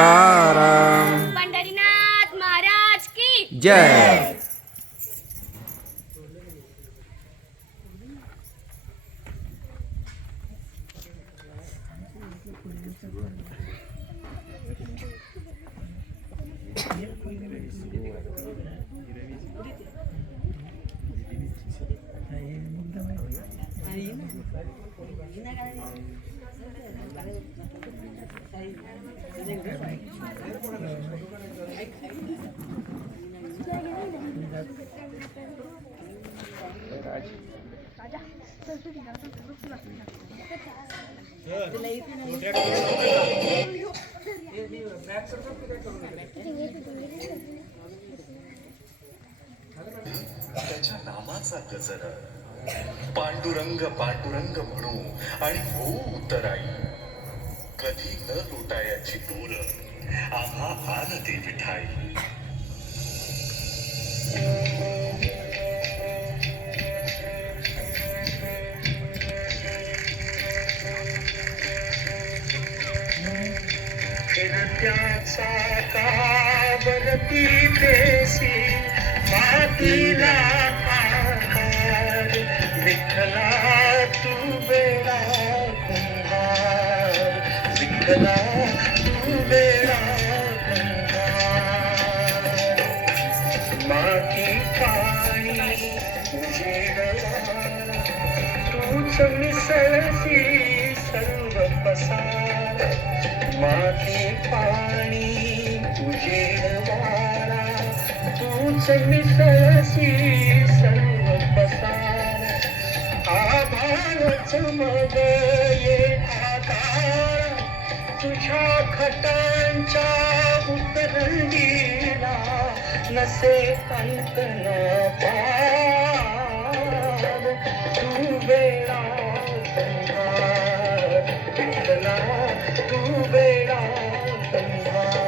तुकाराम. पंढरीनाथ महाराज की जय. त्याच्या नामाचा गजर पांडुरंग पांडुरंग म्हणू आणि होऊ उतराई. कधी न लुटायाची दूर आम्हा आन ते विठाई. फिरत्याचा कावरती देसी मातीला आकार. विठ्ठला तू वेळा कुंभार. विठ्ठला तू वेळा कुंभार. माती पाणी उजेडला तूच मिसळसी सर्व पसार. माती पाणी उजेड वारा तूच मिसळसी सर्व पसार. आभाळच मग ये आकार तुझ्या खटांच्या उतरंडीला नसे अंत न पार. तू वेळा संहार. विठ्ठला तू वेळा संहार.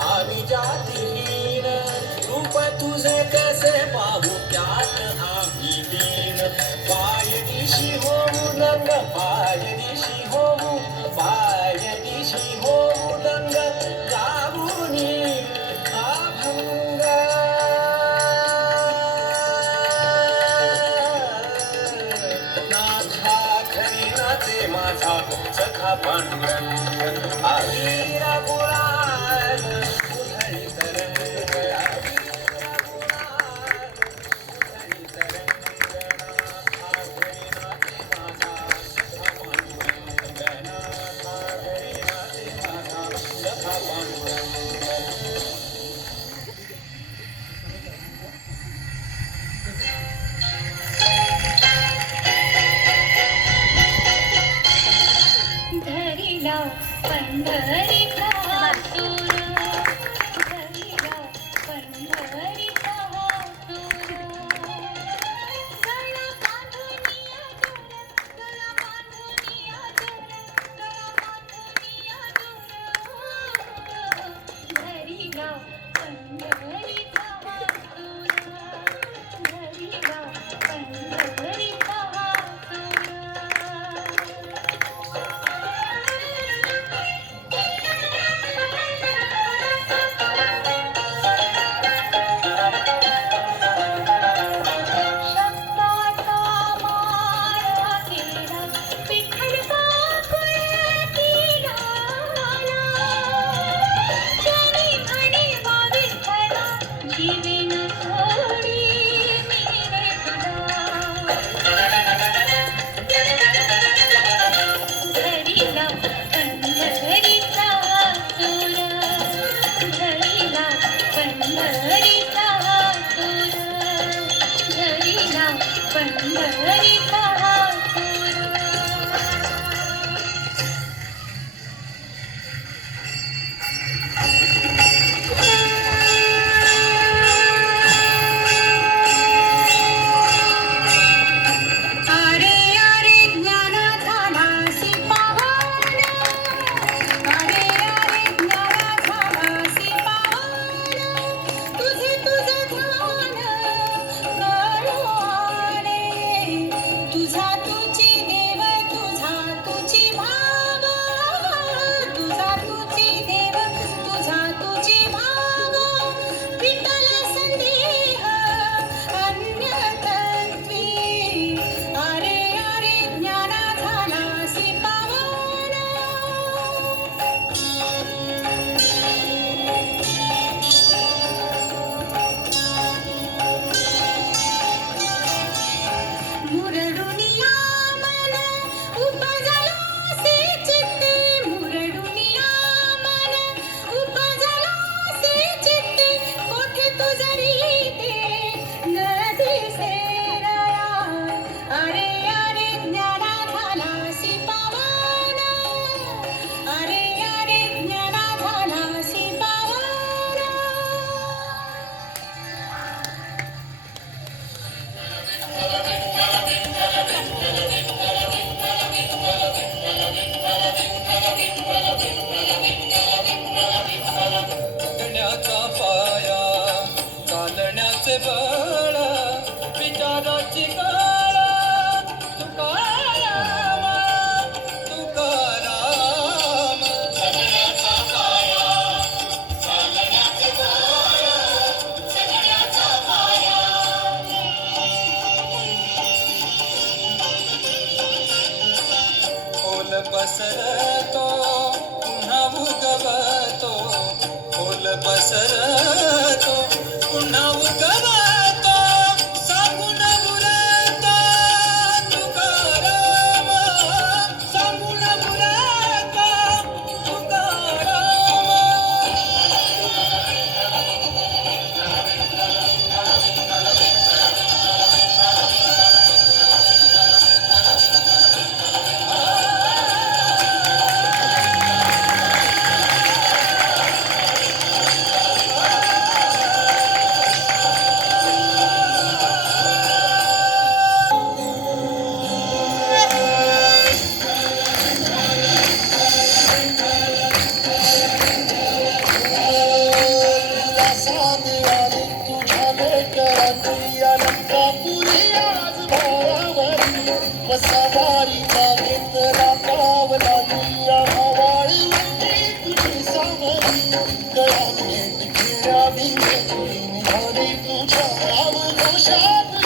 आम्ही जातीहीन रूप तुझे कसे पाहू त्यात आम्ही दीन. पाय दिशी होऊ दंग पाय दिशी होऊ पाय दिशी होऊ दंग गाऊनी अभंग. नाथा खरी नाचे माझा सखा पांडुरंग. आवीरा गुलाल उधळी तरंग. आवीरा गुलाल उधळी तरंग. नाथा घरी नाचे माझा सखा पांडुरंग. नाथा घरी नाचे माझा सखा पांडुरंग. धरिला जीवेन थोडी मी रे तुला घडीला पंढरीचा तुरा घडीला पंढरीचा तुरा घडीला पंढरीचा तुरा अरे अरे ज्ञाना झालासी पावन अरे अरे ज्ञाना झालासी पावन तुझे तुझं ध्यान करू आले तुझा तुझी देव तुझा तुझी भाग तुझा तुझी देव तुझा तुझी भाग विठ्ठल संदेह अन्यतत्वी अरे अरे ज्ञाना झालासी पावन मुरडुनिया मन उपजलासी चित्ते मुरडुनिया मन उपजलासी चित्ते कोठे तुझरी ते नदी सेरया अरे अरे ज्ञाना झालासी पावन अरे अरे ज्ञाना झालासी पावन जगण्याचा पाया चालण्याचे बळ विचाराची कळ तुकाराम तुकाराम जगण्याचा पाया चालण्याचे बळ जगण्याचा पाया खोल पसरतो पुन्हा उगवतो खोल पसरतो पुन्हा उगवतो सांगून उरतो तुकाराम सांगून उरतो तुकाराम वसावारी मागेंद्रा कावला तुया हवाळी तुझी सामरी गळ्याने टिकल्या भिंगेची निघाली तुझ्या अवघोषात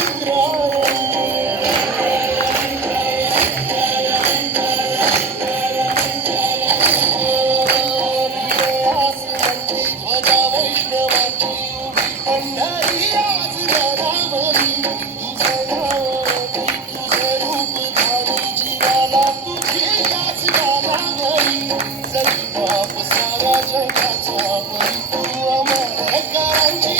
ध्वजा वैष्णवाची उभी पंढरी आज घरावरी तुझं नाव तुझं रूप धारी जीवाला तुझी याच गालावरी जरी बाप साऱ्या जगाचा परी तू अमर करांची